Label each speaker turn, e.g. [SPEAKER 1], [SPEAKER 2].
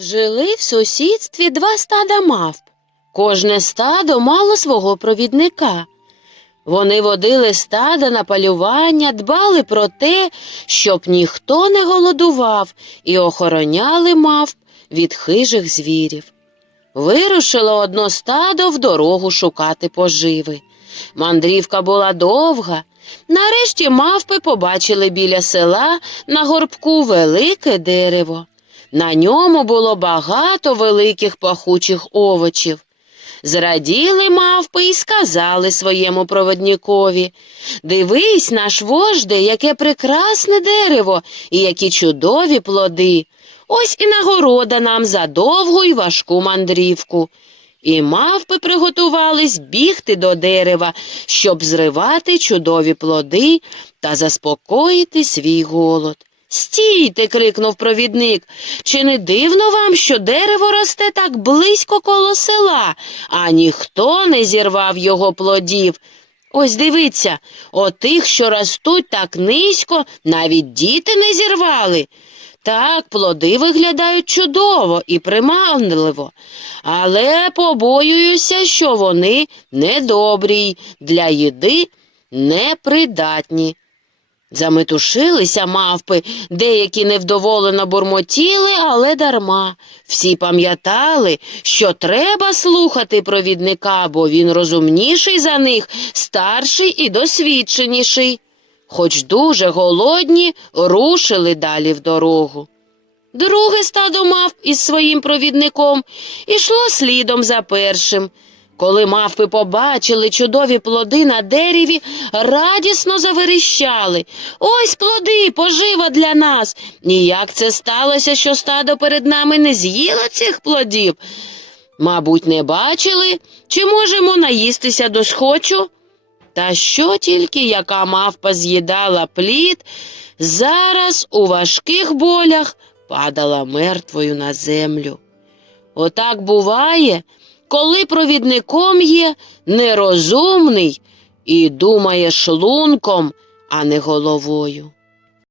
[SPEAKER 1] Жили в сусідстві два стада мавп. Кожне стадо мало свого провідника. Вони водили стада на полювання, дбали про те, щоб ніхто не голодував, і охороняли мавп від хижих звірів. Вирушило одно стадо в дорогу шукати поживи. Мандрівка була довга. Нарешті мавпи побачили біля села на горбку велике дерево. На ньому було багато великих пахучих овочів. Зраділи мавпи і сказали своєму проводнікові Дивись, наш вожде, яке прекрасне дерево і які чудові плоди. Ось і нагорода нам за довгу й важку мандрівку. І мавпи приготувались бігти до дерева, щоб зривати чудові плоди та заспокоїти свій голод. Стійте, крикнув провідник. Чи не дивно вам, що дерево росте так близько коло села, а ніхто не зірвав його плодів? Ось дивіться, отих, що ростуть так низько, навіть діти не зірвали. Так, плоди виглядають чудово і приманливо, але побоююся, що вони недобрі для їди непридатні. Заметушилися мавпи, деякі невдоволено бурмотіли, але дарма. Всі пам'ятали, що треба слухати провідника, бо він розумніший за них, старший і досвідченіший. Хоч дуже голодні, рушили далі в дорогу. Друге стадо мавп із своїм провідником ішло слідом за першим. Коли мавпи побачили чудові плоди на дереві, радісно заверещали. Ось плоди, пожива для нас. І як це сталося, що стадо перед нами не з'їло цих плодів? Мабуть, не бачили, чи можемо наїстися до схочу? Та що тільки яка мавпа з'їдала плід, зараз у важких болях падала мертвою на землю. Отак буває, коли провідником є нерозумний і думає шлунком, а не головою.